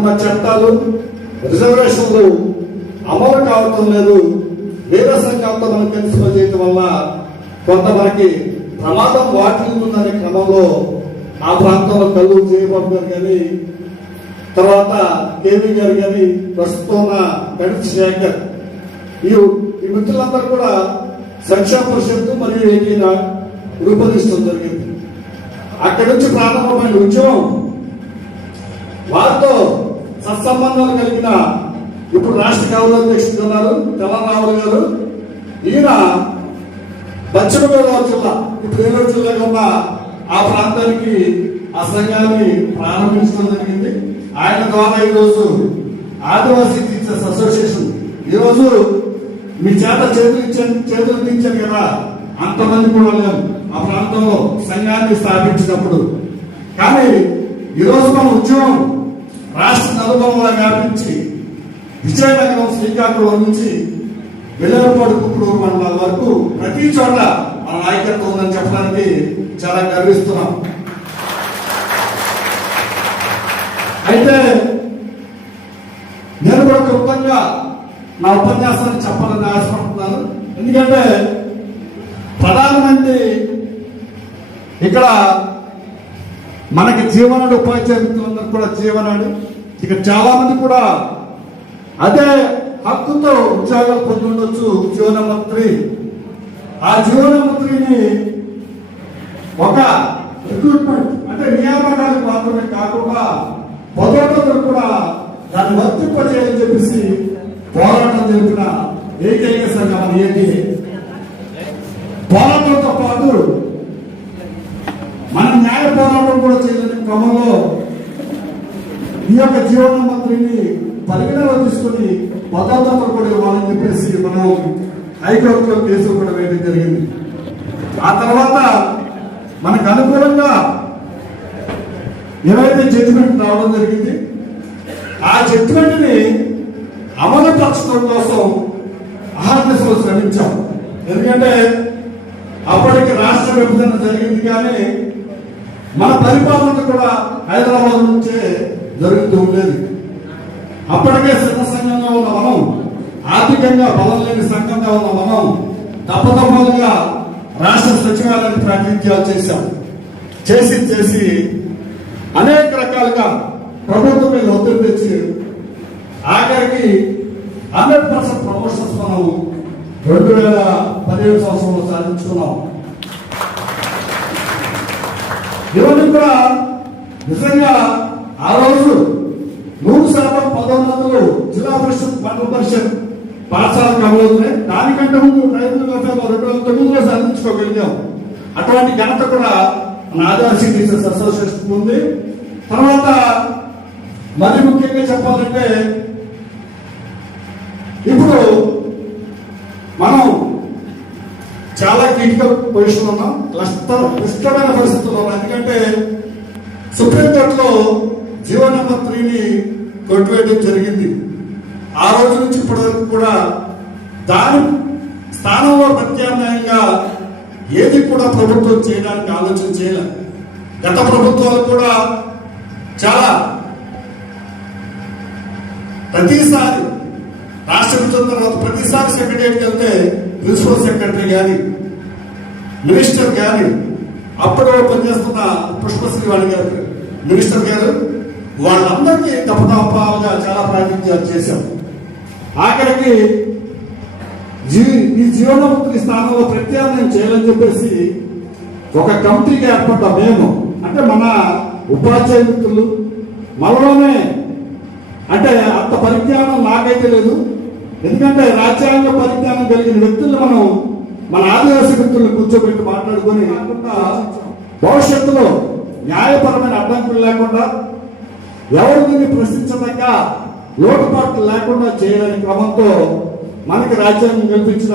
మనకున్న చట్టాలు రిజర్వేషన్లు అమలు కావటం లేదు. వేరే సంఘాలతో మనం కలిసి పనిచేయటం వల్ల కొంత మనకి ప్రమాదం వాటిల్లుతుందనే క్రమంలో ఆ ప్రాంతంలో కల్లూరు జయబాబు గారు కానీ, తర్వాత కేవీ గారు కానీ, ప్రస్తుతం ఉన్న గణిత శేఖర్, ఈ మిత్రులందరూ కూడా సంక్షేమ పరిషత్తు మరియు ఏకీన రూపొందించడం జరిగింది. అక్కడి నుంచి ప్రారంభమైన ఉద్యమం వారితో సత్సంబంధాలు కలిగిన ఇప్పుడు రాష్ట్ర గౌరవాధ్యక్షుడు ఉన్నారు తెలంగాణ గారు. ఈయన పశ్చిమ గోదావరి జిల్లా, ఇప్పుడు ఏలూరు జిల్లాగా ఉన్న ఆ ప్రాంతానికి ఆ సంఘాన్ని ప్రారంభించడం జరిగింది. ఆయన ద్వారా ఈరోజు ఆదివాసీ టీచర్స్ అసోసియేషన్, ఈరోజు మీ చేత చేతులు దించారు కదా, అంతమంది కూడా లేవు ఆ ప్రాంతంలో సంఘాన్ని స్థాపించినప్పుడు. కానీ ఈరోజు మన ఉద్యమం రాష్ట్ర నలుమూలలా వ్యాపించి విజయనగరం, శ్రీకాకుళం నుంచి వెల్లరపాడు, కుక్కుడూరు మండలాల వరకు ప్రతి చోట మన నాయకత్వం ఉందని చెప్పడానికి చాలా గర్విస్తున్నాం. అయితే నేను కూడా క్లుప్తంగా నా ఉపన్యాసాన్ని చెప్పాలని ఆశపడుతున్నాను. ఎందుకంటే ప్రధానమంత్రి ఇక్కడ మనకి జీవనాడు, ఉపాధ్యాయ మిత్రులందరూ కూడా జీవనాడు, ఇక చాలా మంది కూడా అదే హక్కుతో ఉద్యోగాలు పొంది ఉండొచ్చు. జీవనమంత్రి, ఆ జీవనమంత్రిని ఒక రిక్రూట్మెంట్ అంటే నియామకాలకు మాత్రమే కాకుండా పదోన్నతులు కూడా దాన్ని వర్తింపజేయాలని చెప్పేసి పోరాటం జరిపిన ఏకైక సంఘం అని ఏంటి. పోరాటంతో పాటు మన న్యాయ పోరాటం కూడా చేయలేని క్రమంలో ఈ యొక్క జీవన మంత్రిని పరిగణలో తీసుకుని పదోన్నతులు కూడా ఇవ్వాలని చెప్పేసి మనం హైకోర్టులో కేసులు కూడా వేయడం జరిగింది. ఆ తర్వాత మనకు అనుకూలంగా ఏవైతే జడ్జిమెంట్ రావడం జరిగింది, ఆ జడ్జిమెంట్ ని అమలు పరచడం కోసం అహర్నిశలు శ్రమించాం. ఎందుకంటే అప్పటికి రాష్ట్ర విభజన జరిగింది, కానీ మన పరిపాలన కూడా హైదరాబాద్ నుంచే జరుగుతూ ఉండేది. అప్పటికే చిన్న సంఘంగా ఉన్న మనం, ఆర్థికంగా బలం లేని సంఘంగా ఉన్న మనం తప్పతప్పలుగా రాష్ట్ర సచివాలయాన్ని ప్రాతినిధ్యాలు చేశాం. చేసి అనేక రకాలుగా ప్రభుత్వం మీద ఒత్తిడి తెచ్చి ఆఖరికి 100% ప్రమోషన్స్ మనం 2017 సంవత్సరంలో సాధించుకున్నాం. ఇవన్నీ కూడా నిజంగా ఆ రోజు 100% పదోన్నతులు జిల్లా పరిషత్, మండల పరిషత్ పాఠశాలకు అమలవుతున్నాయి. దానికంటే ముందు 2009లో సాధించుకోగలిగాం. అటువంటి ఘనత కూడా మన ఆదివాసీ టీచర్స్ అసోసియేషన్ ఉంది. తర్వాత మరి ముఖ్యంగా చెప్పాలంటే ఇప్పుడు మనం చాలా క్రిటికల్ పొజిషన్ ఉన్నాం, క్లిష్టమైన పరిస్థితుల్లో ఉన్నాం. ఎందుకంటే సుప్రీంకోర్టులో జీవో నెంబర్ 3ని కొట్టివేయడం జరిగింది. ఆ రోజు నుంచి ఇప్పటి వరకు కూడా దాని స్థానంలో ప్రత్యామ్నాయంగా ఏది కూడా ప్రభుత్వం చేయడానికి ఆలోచన చేయలేదు. గత ప్రభుత్వాలు కూడా చాలా ప్రతిసారి రాష్ట్ర విభజన తర్వాత ప్రతిసారి సెక్రటరీకి వెళ్తే ప్రిన్సిపల్ సెక్రటరీ కానీ, మినిస్టర్ కానీ, అప్పుడు పనిచేస్తున్న పుష్పశ్రీ వాణి గారు మినిస్టర్ గారు, వాళ్ళందరికీ తప్పతప్పాలుగా చాలా ప్రాతినిధ్యాలు చేశాం. ఆఖరికి ఈ జీవనముక్తి స్థానంలో ప్రత్యామ్నాయం చేయాలని చెప్పేసి ఒక కమిటీగా ఏర్పడ్డాం మేము. అంటే మన ఉపాధ్యాయ మిత్రులు మనలోనే, అంటే అంత పరిజ్ఞానం నాకైతే లేదు. ఎందుకంటే రాజ్యాంగ పరిజ్ఞానం కలిగిన వ్యక్తులు మనం మన ఆదివాసీ మిత్రులను కూర్చోబెట్టి మాట్లాడుకొని భవిష్యత్తులో న్యాయపరమైన అడ్డంకులు లేకుండా, ఎవరు దీన్ని ప్రశ్నించదగ్గ లోటుపాట్లు లేకుండా చేయాలని క్రమంతో మనకి రాజ్యాంగం కల్పించిన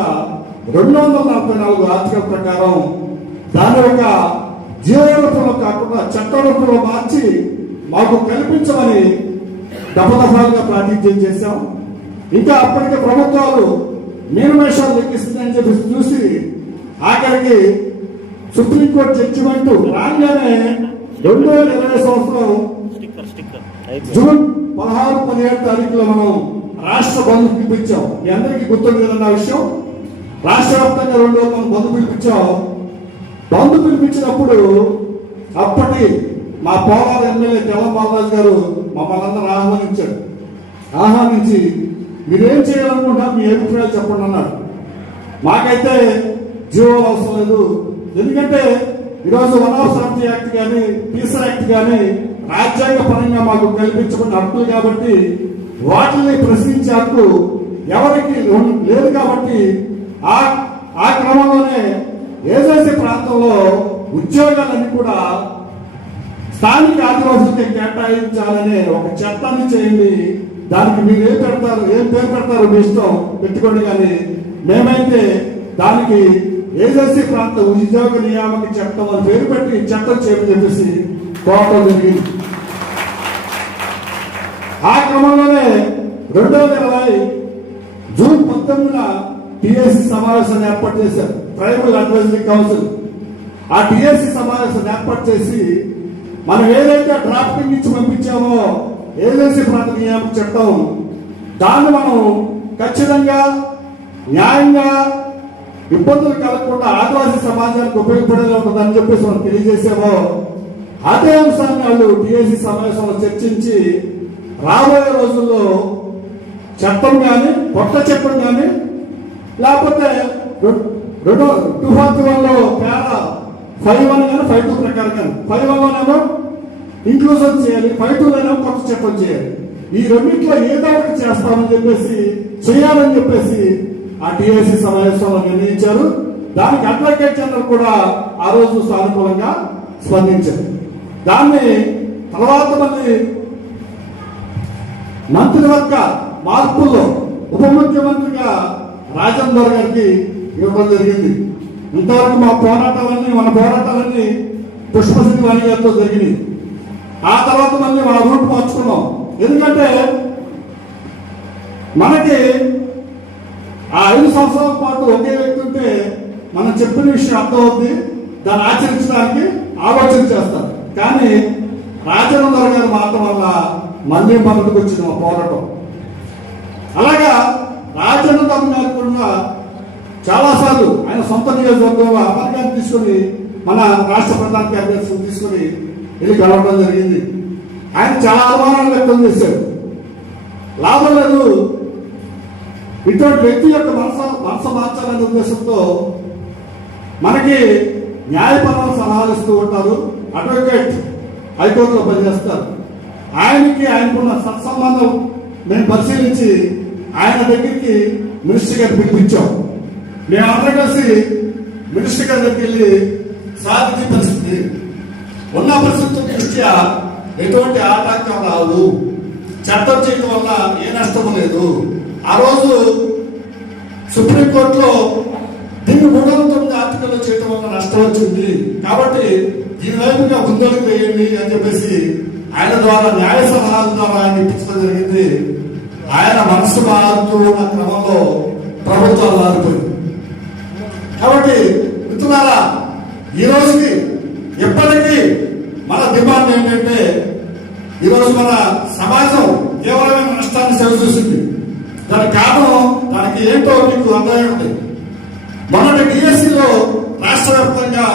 244 ఆర్టికల్ ప్రకారం దాని ఒక జీవ రూపంలో కాకుండా చట్ట రూపంలో మార్చి మాకు కల్పించమని దఫదఫాలుగా ప్రాతినిధ్యం చేశాం. ఇంకా అప్పటికే ప్రభుత్వాలు నియమేషాలు లెక్కిస్తుందని చెప్పి చూసి ఆఖరికి సుప్రీంకోర్టు జడ్జిమెంట్ రాగానే 2020 సంవత్సరం జూన్ 16-17 తారీఖులో మనం రాష్ట్ర బంద్ పిలిపించాం. మీ అందరికీ గుర్తుంది కదండి ఆ విషయం. రాష్ట్ర వ్యాప్తంగా 2 రోజులు మనం బంద్ పిలిపించాం. బంద్ పిలిపించినప్పుడు అప్పటి మా పోలవరం ఎమ్మెల్యే తెల్లం బాలరాజు గారు మమ్మల్ని అందరూ ఆహ్వానించి మీరేం చేయాలనుకుంటున్నారు, మీ అభిప్రాయాలు చెప్పండి అన్నాడు. మాకైతే జీవో అవసరం లేదు, ఎందుకంటే ఈరోజు వన్ ఆఫ్ సెవెంటీ యాక్ట్ కానీ పీసర్ యాక్ట్ కానీ రాజ్యాంగ పరంగా మాకు కల్పించబడిన హక్కులు కాబట్టి వాటిని ప్రశ్నించే హక్కు ఎవరికి లేదు కాబట్టి ఆ క్రమంలోనే ఏజెన్సీ ప్రాంతంలో ఉద్యోగాలన్నీ కూడా స్థానిక ఆదివాసులకి కేటాయించాలనే ఒక చట్టాన్ని చేయండి. దానికి మీరు ఏం పేరు పెడతారో మీ ఇష్టం పెట్టుకోండి, కానీ మేమైతే దానికి ఏజెన్సీ ప్రాంత ఉద్యోగ నియామక చట్టం అని పేరు పెట్టి చట్టం చేయమని చెప్పేసి కోరటం జరిగింది. ఆ క్రమంలోనే 2020 జూన్ 19న టిఎస్సి సమావేశాన్ని ఏర్పాటు చేశారు, ట్రైబల్ అడ్వైజరీ కౌన్సిల్. ఆ టిఎస్సి సమావేశాన్ని ఏర్పాటు చేసి మనం ఏదైతే డ్రాఫ్టింగ్ ఇచ్చి పంపించామో ఏజెన్సీ ప్రాంత నియామక చట్టం, దాన్ని మనం ఖచ్చితంగా న్యాయంగా ఇబ్బందులు కలగకుండా ఆదివాసీ సమాజానికి ఉపయోగపడేలా ఉంటుందని చెప్పేసి మనం తెలియజేసామో అదే అంశాన్ని వాళ్ళు టిఎస్సి సమావేశంలో చర్చించి రాబోయే రోజుల్లో చట్టం కానీ కొత్త చట్టం కానీ లేకపోతే 241లో పేరా 5(1) కానీ 5(2) ప్రకారం కానీ 5(1)లోనేమో ఇంక్లూజన్ చేయాలి, 5(2)లోనేమో కొత్త చట్టం చేయాలి. ఈ రెండింటిలో ఏదో ఒకటి చేస్తామని చెప్పేసి చేయాలని చెప్పేసి ఆ టిఎస్సి సమావేశంలో నిర్ణయించారు. దానికి అడ్వకేట్ జనరల్ కూడా ఆ రోజు సానుకూలంగా స్పందించారు. దాన్ని తర్వాత మళ్ళీ మంత్రివర్గ మార్పుల్లో ఉప ముఖ్యమంత్రిగా రాజేందర్ గారికి ఇవ్వడం జరిగింది. ఇంతవరకు మన పోరాటాలన్నీ పుష్పశ్రీ వాణి గారితో జరిగినాయి. ఆ తర్వాత మళ్ళీ మన రూట్ మార్చుకున్నాం. ఎందుకంటే మనకి ఆ 5 సంవత్సరాల పాటు ఒకే వ్యక్తి ఉంటే మనం చెప్పిన విషయం అర్థమవుద్ది, దాన్ని ఆచరించడానికి ఆలోచన చేస్తారు. కానీ రాజేందర్ గారు మాత్రం వల్ల మళ్ళీ మనకు వచ్చిన పోరాటం. అలాగా రాజేందర్ గారు కూడా చాలాసార్లు ఆయన సొంత నియోజకవర్గంలో అమెరికాని తీసుకుని మన రాష్ట్ర ప్రధాన కార్యదర్శిని తీసుకుని వెళ్ళి కలవడం జరిగింది. ఆయన చాలా అనుమానాలు వ్యక్తం చేశారు. లాభం లేదు, ఇటువంటి వ్యక్తి యొక్క మనసు మార్చాలనే ఉద్దేశంతో మనకి న్యాయపరమైన సలహాలు ఇస్తూ ఉంటారు. అడ్వకేట్ హైకోర్టులో పనిచేస్తారు. ఆయనకున్న సత్సంబంధం మేము పరిశీలించి ఆయన దగ్గరికి మినిస్టర్ గారు పిలిపించాం. మేమందరం కలిసి మినిస్టర్ గారి దగ్గరికి వెళ్ళి సాధించే పరిస్థితి ఉన్న పరిస్థితుల దృష్ట్యా ఎటువంటి ఆటంకం రాదు, చట్టం చేయడం వల్ల ఏ నష్టం లేదు. ఆ రోజు సుప్రీంకోర్టులో దీన్ని 309 ఆర్టికల్లో చేయడం వల్ల నష్టం వచ్చింది కాబట్టి దీని వైపుగా ముందడుగు వేయండి అని చెప్పేసి ఆయన ద్వారా న్యాయ సలహాల ద్వారా ఆయన ఇప్పించడం జరిగింది. ఆయన మనసు మారుతూ ఉన్న క్రమంలో ప్రభుత్వాలు మారిపోయింది. కాబట్టి మిత్రులారా, ఈ రోజుకి ఎప్పటికీ మన డిమాండ్ ఏంటంటే ఈరోజు మన సమాజం తీవ్రమైన నష్టాన్ని చవిచూసింది. దానికి కారణం దానికి ఏంటో మీకు అర్థమై మొన్నటి డిఎస్సిలో రాష్ట్ర వ్యాప్తంగా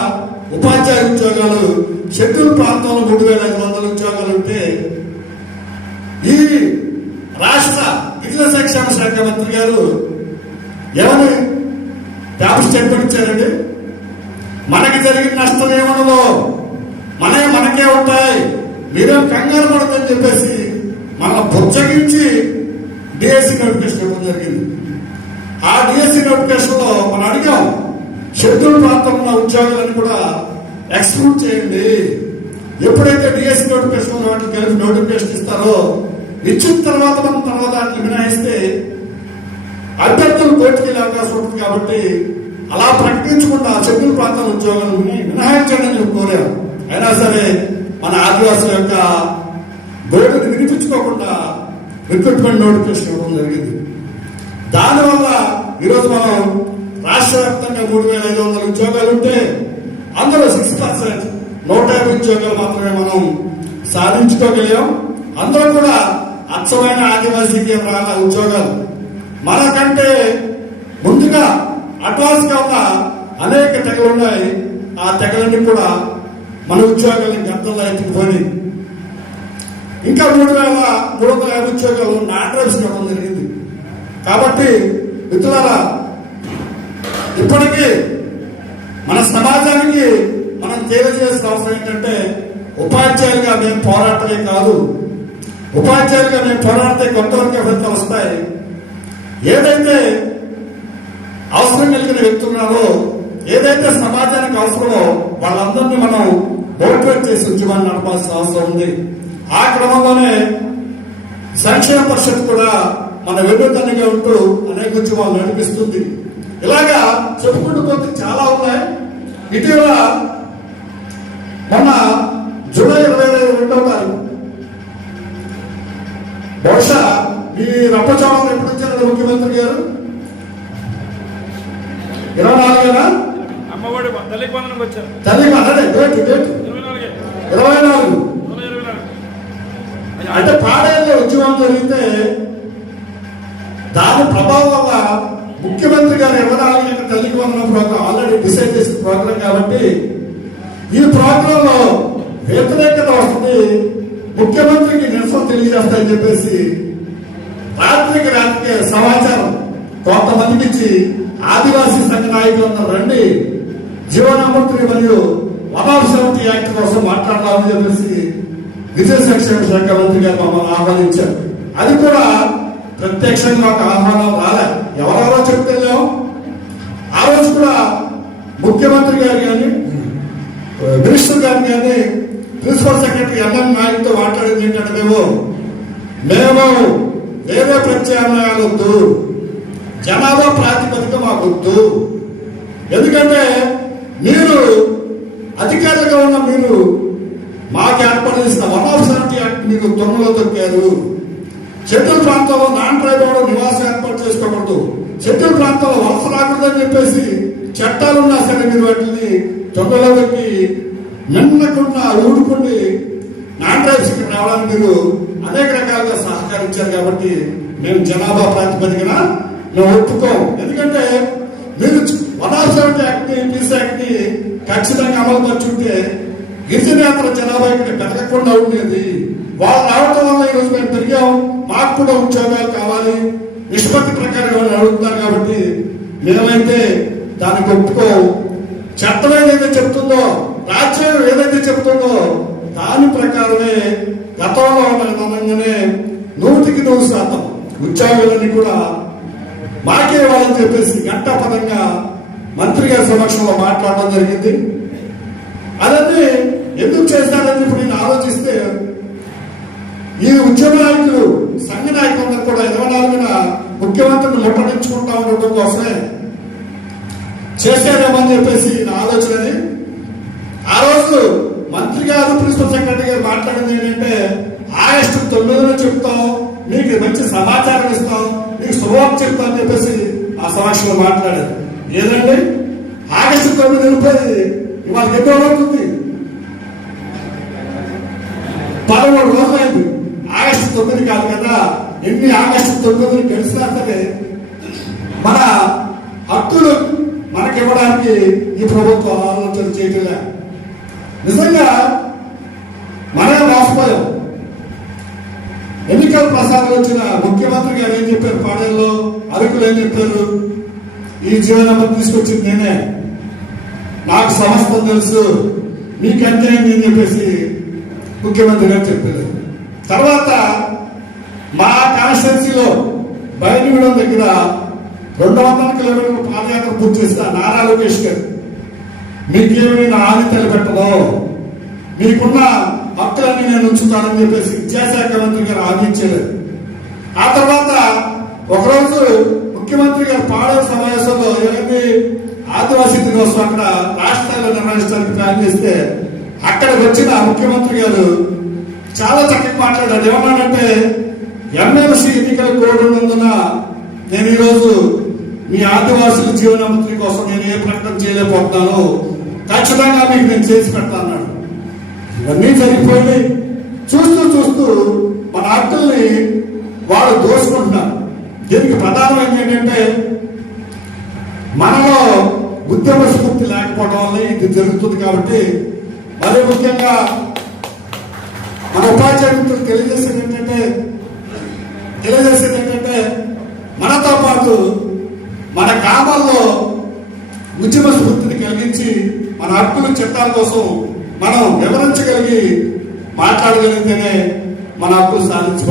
ఉపాధ్యాయ ఉద్యోగాలు షెడ్యూల్ ప్రాంతంలో 3,500 ఉద్యోగాలు ఉంటే ఈ రాష్ట్ర గిరిజన సంక్షేమ శాఖ మంత్రి గారు ఎవరు జాబ్ స్టేట్మెంట్ ఇచ్చారండి? మనకి జరిగిన నష్టం ఏమనదో మనకే ఉంటాయి, మీరేం కంగారు పడదని చెప్పేసి మన బుజ్జగించి డిఎస్సి నోటిఫికేషన్ ఇవ్వడం జరిగింది. ఆ డిఎస్సి నోటిఫికేషన్ లో మనం అడిగాం, షెడ్యూల్ ప్రాంతంలో ఉద్యోగాలను కూడా ఎక్స్క్లూడ్ చేయండి. ఎప్పుడైతే డిఎస్సి నోటిఫికేషన్ వాటికి కలిపి నోటిఫికేషన్ ఇస్తారో ఇచ్చిన తర్వాత మనం తర్వాత వాటిని మినహాయిస్తే అభ్యర్థులు కోర్టుకి వెళ్ళే అవకాశం ఉంటుంది. కాబట్టి అలా ప్రకటించకుండా షెడ్యూల్ ప్రాంతాల ఉద్యోగాలను మినహాయించండి అని కోరాం. అయినా సరే మన ఆదివాసుల యొక్క గోడుని వినిపించుకోకుండా రిక్రూట్మెంట్ నోటిఫికేషన్ ఇవ్వడం జరిగింది. దానివల్ల ఈరోజు మనం రాష్ట్ర వ్యాప్తంగా 3,500 ఉద్యోగాలు ఉంటే అందులో 6% 150 ఉద్యోగాలు మాత్రమే మనం సాధించుకోగలిగాం. అందరూ కూడా అచ్చమైన ఆదివాసీకి రాల ఉద్యోగాలు. మనకంటే ముందుగా అడ్వాన్స్ గా ఉన్న అనేక తెగలు ఉన్నాయి. ఆ తెగలన్నీ కూడా మన ఉద్యోగాలు గంటల్లో ఎత్తుకుపోయి ఇంకా 3,350 ఉద్యోగాలు నాన్ ట్రైబ్స్ ఇవ్వడం జరిగింది. కాబట్టి మిత్రులారా, ఇప్పటికీ మన సమాజానికి మనం తెలియజేసిన అవసరం ఏంటంటే, ఉపాధ్యాయులుగా మేము పోరాటమే కాదు, ఉపాధ్యాయులుగా మేము పోరాడితే కొంతవరకు ఫలితాలు వస్తాయి. ఏదైతే అవసరం కలిగిన వ్యక్తున్నారో, ఏదైతే సమాజానికి అవసరమో వాళ్ళందరినీ మనం మోటివేట్ చేసి ఉద్యమాన్ని నడపాల్సిన అవసరం ఉంది. ఆ క్రమంలోనే సంక్షేమ పరిషత్ కూడా మన వెన్నుదన్నుగా ఉంటూ అనేక ఉద్యమాలు నడిపిస్తుంది. ఇలాగా చెప్పుకుంటూ పోతే చాలా ఉన్నాయి. ఇటీవల మొన్న జూలై 22వ తారీఖు బహుశా ఈ రంపచోళం ఎప్పుడు వచ్చారు ముఖ్యమంత్రి గారు? 24 అమ్మఒడి తల్లికి వందనం వచ్చారు. తల్లికి అదే డేట్ 24 అంటే పాడేళ్ళలో ఉద్యమం జరిగితే దాని ప్రభావం వల్ల ముఖ్యమంత్రి గారు 24 గంటల తల్లికి వందనం ప్రోగ్రాం ఆల్రెడీ డిసైడ్ చేసిన ప్రోగ్రాం కాబట్టి ఈ ప్రోగ్రామ్ లో వ్యతిరేకత వస్తుంది, ముఖ్యమంత్రికి నిరసన తెలియజేస్తాయని చెప్పేసి రాత్రికి సమాచారం కొంతమందికి ఇచ్చి ఆదివాసీ సంఘ నాయకులందరూ రండి, జీవనమంత్రి మరియు 170 యాక్ట్ కోసం మాట్లాడదామని చెప్పేసి విద్యా సంక్షేమ శాఖ మంత్రి గారు మమ్మల్ని ఆహ్వానించారు. అది కూడా ప్రత్యక్షంగా ఒక ఆహ్వానం రాలే, ఎవరెవరో చెప్తున్నాం. ఆ రోజు కూడా ముఖ్యమంత్రి గారు కానీ మినిస్టర్ గారు కానీ ప్రిన్సిపల్ సెక్రటరీ ఎన్ఎం నాయకులతో మాట్లాడింది ఏంటంటే, మేము వేరే ప్రత్యామ్నాయాలు వద్దు, జనాభా ప్రాతిపదిక మాకొద్దు. ఎందుకంటే మీరు అధికారులుగా ఉన్న మీరు మాకు ఏర్పాటు చేసిన 170 యాక్ట్ మీరు తొమ్మిదిలో తొక్కారు. షెడ్యూల్ ప్రాంతంలో నాన్ ట్రైబల్ నివాసం ఏర్పాటు చేసుకోకూడదు, షెడ్యూల్ ప్రాంతంలో వలస రాకూడదని చెప్పేసి చట్టాలున్నా సరే మీరు వాటిని తొమ్మిదిలో తొక్కి నిన్నకుండా ఊడుకుండి నాన్ ట్రైబ్స్ రావడానికి మీరు అనేక రకాలుగా సహకరించారు. కాబట్టి మేము జనాభా ప్రాతిపదికన మేము ఒప్పుకోం. ఎందుకంటే మీరు 170 యాక్ట్ ని పీస్ యాక్ట్ ని ఖచ్చితంగా అమలు పరుచుంటే గిరిజనేతర జనాభా ఇక్కడ పెరగకుండా ఉండేది. వాళ్ళు రావటం వల్ల ఈరోజు మేము పెరిగాం, మాకు కూడా ఉద్యోగాలు కావాలి, నిష్పత్తి ప్రకారం అడుగుతున్నారు. కాబట్టి మేమైతే దానికి ఒప్పుకోం. చట్టం ఏదైతే చెప్తుందో, రాజ్యం ఏదైతే చెప్తుందో దాని ప్రకారమే గతంలో ఉన్న విధానంగానే 100% ఉద్యోగాలన్నీ కూడా మాకే ఇవ్వాలని చెప్పేసి ఘంటాపదంగా మంత్రి గారి సమక్షంలో మాట్లాడడం జరిగింది. అదన్నీ ఎందుకు చేస్తారని ఇప్పుడు నేను ఆలోచిస్తే, ఈ ఉద్యమ నాయకులు సంఘ నాయకులందరూ కూడా 24న ముఖ్యమంత్రిని ముట్టడించుకుంటా ఉండటం కోసమే చేశారేమని చెప్పేసి నా ఆలోచనని. ఆ రోజు మంత్రి గారు ప్రిన్సిపల్ సెక్రటరీ గారు మాట్లాడింది ఏంటంటే, ఆగస్టు 9న చెప్తాం, మీకు మంచి సమాచారం ఇస్తాం, మీకు శుభవార్త చెప్తాం అని చెప్పేసి ఆ సమక్షంలో మాట్లాడారు. ఏదండి ఆగస్టు 9 వెళ్ళిపోయి ఇవాళ ఎన్నో అవుతుంది, 13 రోజులు అయింది. ఆగస్టు 9 కాదు కదా, ఎన్ని ఆగస్టు 9 తెలిసినా సరే మన హక్కులు మనకివ్వడానికి ఈ ప్రభుత్వం ఆలోచన చేయట్లే. నిజంగా మనమే మోసపోయాం. ఎన్నికల ప్రసారం వచ్చిన ముఖ్యమంత్రి గారు ఏం చెప్పారు, పాడేల్లో అరకులు ఏం చెప్పారు, ఈ జీవనమంత్రి తీసుకొచ్చింది నేనే, నాకు సమస్తం తెలుసు, మీకంటే నేను చెప్పేసి ముఖ్యమంత్రి గారు చెప్పారు. తర్వాత మా కాన్స్టిట్యున్సీలో బయలుగూడెం దగ్గర 200 కిలోమీటర్ల పాదయాత్ర పూర్తి చేసిన నారా లోకేష్ గారు, మీకేమి నా ఆది తలపెట్టదో, మీకున్న హక్కులన్నీ నేను ఉంచుతానని చెప్పేసి విద్యాశాఖ మంత్రి గారు ఆదించారు. ఆ తర్వాత ఒకరోజు ముఖ్యమంత్రి గారు పాడేరు సమావేశంలో ఏమైంది, ఆదివాసీ దినోత్సవం అక్కడ రాష్ట్రాల్లో నిర్వహించడానికి ప్లాన్ చేస్తే అక్కడికి వచ్చిన ముఖ్యమంత్రి గారు చాలా చక్కగా మాట్లాడారు. ఏమన్నాడంటే, ఎమ్మెల్సీ ఎన్నికల కోడ్ ఉన్నందున నేను ఈరోజు మీ ఆదివాసుల జీవనమంత్రి కోసం నేను ఏ ప్రకటన చేయలేకపోతున్నాను, ఖచ్చితంగా మీకు నేను చేసి పెడతా అన్నాడు. ఇవన్నీ జరిగిపోయి చూస్తూ హక్కుల్ని వాళ్ళు దోచుకుంటున్నారు. దీనికి ప్రధానమైనది ఏంటంటే మనలో ఉద్యమ స్ఫూర్తి లేకపోవడం వల్ల ఇది జరుగుతుంది. కాబట్టి మరీ ముఖ్యంగా మన ఉపాధ్యాయ మిత్రులు తెలియజేసేది ఏంటంటే మనతో పాటు మన గ్రామాల్లో ఉద్యమ స్ఫూర్తిని కలిగించి మన హక్కులు చట్టాల కోసం మనం వివరించగలిగి మాట్లాడగలిగితేనే మన హక్కులు సాధించుకుంటాం.